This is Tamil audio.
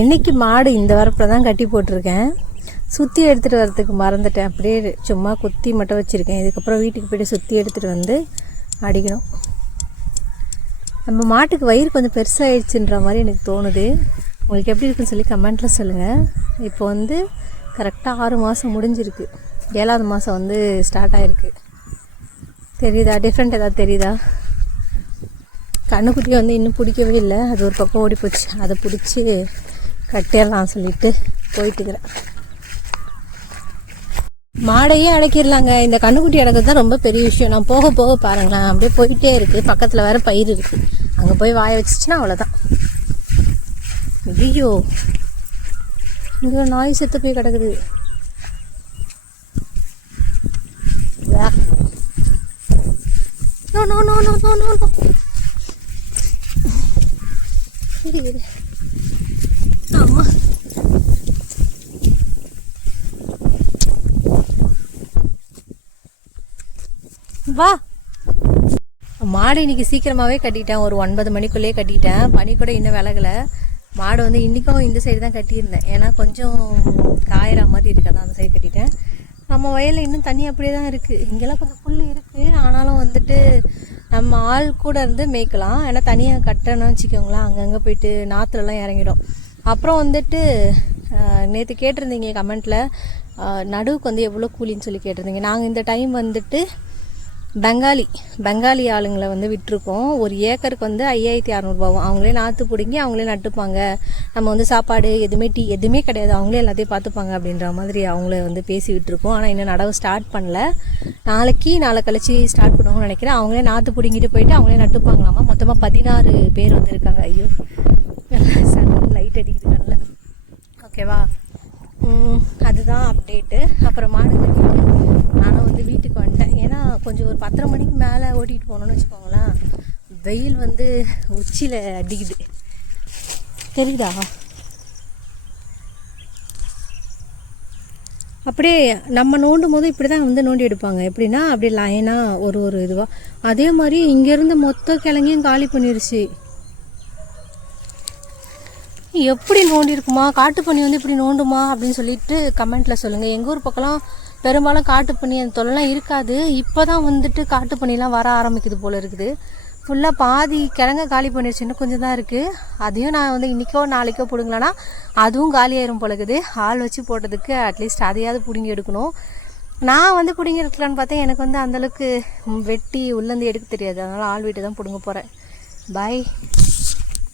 என்னைக்கு மாடு இந்த வரப்பில் தான் கட்டி போட்டிருக்கேன். சுற்றி எடுத்துகிட்டு வரதுக்கு மறந்துட்டேன். அப்படியே சும்மா குத்தி மட்டும் வச்சுருக்கேன். இதுக்கப்புறம் வீட்டுக்கு போய்ட்டு சுற்றி எடுத்துகிட்டு வந்து அடிக்கணும். நம்ம மாட்டுக்கு வயிறு கொஞ்சம் பெருசாகிடுச்சுன்ற மாதிரி எனக்கு தோணுது. உங்களுக்கு எப்படி இருக்குன்னு சொல்லி கமெண்ட்டில் சொல்லுங்கள் இப்போ வந்து கரெக்டாக ஆறு மாதம் முடிஞ்சிருக்கு. ஏழாவது மாதம் வந்து ஸ்டார்ட் ஆகிருக்கு தெரியுதா? டிஃப்ரெண்ட் ஏதாவது தெரியுதா? கண்ணுக்குட்டியை வந்து இன்னும் பிடிக்கவே இல்லை. அது ஒரு பக்கம் ஓடி போச்சு அதை பிடிச்சி கட்டிடலாம் சொல்லிட்டு போயிட்டுக்கிறேன். மாடையே அடக்கிடலாங்க. இந்த கண்ணுக்குட்டி அடக்கிறது தான் ரொம்ப பெரிய விஷயம். நான் போக போக பாருங்களேன். அப்படியே போயிட்டே இருக்குது பக்கத்தில் வேற பயிர் இருக்குது அங்கே போய் வாய வச்சுச்சுன்னா அவ்வளோதான் ஐயோ. இங்கே நாய் செத்து போய் கிடக்குது. வே. No, no, no, no, no, no, no. வா. மாடு இன்னைக்கு சீக்கிரமாகவே கட்டிட்டேன். ஒரு ஒன்பது மணிக்குள்ளேயே கட்டிட்டேன். பனி கூட இன்னும் விலகலை. மாடு வந்து இன்றைக்கும் இந்த சைடு தான் கட்டியிருந்தேன். ஏன்னா கொஞ்சம் காயிற மாதிரி இருக்காது அந்த சைடு கட்டிட்டேன். நம்ம வயலில் இன்னும் தண்ணி அப்படியே தான் இருக்குது இங்கெல்லாம் கொஞ்சம் புல் இருக்குது ஆனாலும் வந்துட்டு நம்ம ஆள் கூட இருந்து மேய்க்கலாம். ஏன்னா தனியாக கட்டணும்னு வச்சுக்கோங்களேன். அங்கங்கே போயிட்டு நாற்றுலலாம் இறங்கிடும். அப்புறம் வந்துட்டு நேற்று கேட்டிருந்தீங்க கமெண்ட்டில் நடுவுக்கு வந்து எவ்வளோ கூலின்னு சொல்லி கேட்டிருந்தீங்க. நாங்கள் இந்த டைம் வந்துட்டு பெங்காலி பெங்காலி ஆளுங்களை வந்து விட்டுருக்கோம். ஒரு ஏக்கருக்கு வந்து ஐயாயிரத்தி அறநூறுபாவும் அவங்களே நாற்று பிடுங்கி அவங்களே நட்டுப்பாங்க. நம்ம வந்து சாப்பாடு எதுவுமே டீ எதுவுமே கிடையாது. அவங்களே எல்லாத்தையும் பார்த்துப்பாங்க அப்படின்ற மாதிரி அவங்கள வந்து பேசி விட்டுருக்கோம். ஆனால் இன்னும் நடவு ஸ்டார்ட் பண்ணல. நாளைக்கு நாளை கழிச்சு ஸ்டார்ட் பண்ணுவாங்கன்னு நினைக்கிறேன். அவங்களே நாற்று பிடுங்கிட்டு போயிட்டு அவங்களே நட்டுப்பாங்களாமா? மொத்தமாக பதினாறு பேர் வந்துருக்காங்க. ஐயோ. சன் லைட் அடிக்குது கண்ணில். ஓகேவா அதுதான் அப்டேட்டு அப்புறம் மாடு நானும் வந்து வீட்டுக்கு வந்துட்டேன் ஏன்னா கொஞ்சம் ஒரு பத்தரை மணிக்கு மேலே ஓட்டிகிட்டு போனோம்னு வச்சுக்கோங்களேன். வெயில் வந்து உச்சியில் அடிக்குது. தெரியுதா? அப்படியே நம்ம நோண்டும் போது இப்படி தான் வந்து நோண்டி எடுப்பாங்க. எப்படின்னா அப்படியே லைனாக ஒரு ஒரு இதுவாக அதே மாதிரி இங்கேருந்து மொத்த கிழங்கையும் காலி பண்ணிருச்சு. எப்படி நோண்டி இருக்குமா? காட்டுப்பண்ணி வந்து இப்படி நோண்டுமா? அப்படின்னு சொல்லிட்டு கமெண்ட்டில் சொல்லுங்கள் எங்கள் ஊர் பக்கம்லாம் பெரும்பாலும் காட்டுப்பண்ணி அந்த தொல்லைலாம் இருக்காது. இப்போ தான் வந்துட்டு காட்டுப்பண்ணிலாம் வர ஆரம்பிக்குது போல் இருக்குது. ஃபுல்லாக பாதி கிழங்க காலி பண்ணிருச்சு. இன்னும் கொஞ்சம் தான் இருக்குது அதையும் நான் வந்து இன்றைக்கோ நாளைக்கோ பிடுங்கலன்னா அதுவும் காலியாயிரும் போல இருக்குது. ஆள் வச்சு போட்டதுக்கு அட்லீஸ்ட் அதையாவது பிடுங்கி எடுக்கணும். நான் வந்து பிடுங்கி எடுக்கலான்னு பார்த்தேன் எனக்கு வந்து அந்தளவுக்கு வெட்டி உள்ளேருந்து எடுக்க தெரியாது. அதனால் ஆள் வீட்டு தான் பிடுங்க போகிறேன் பாய்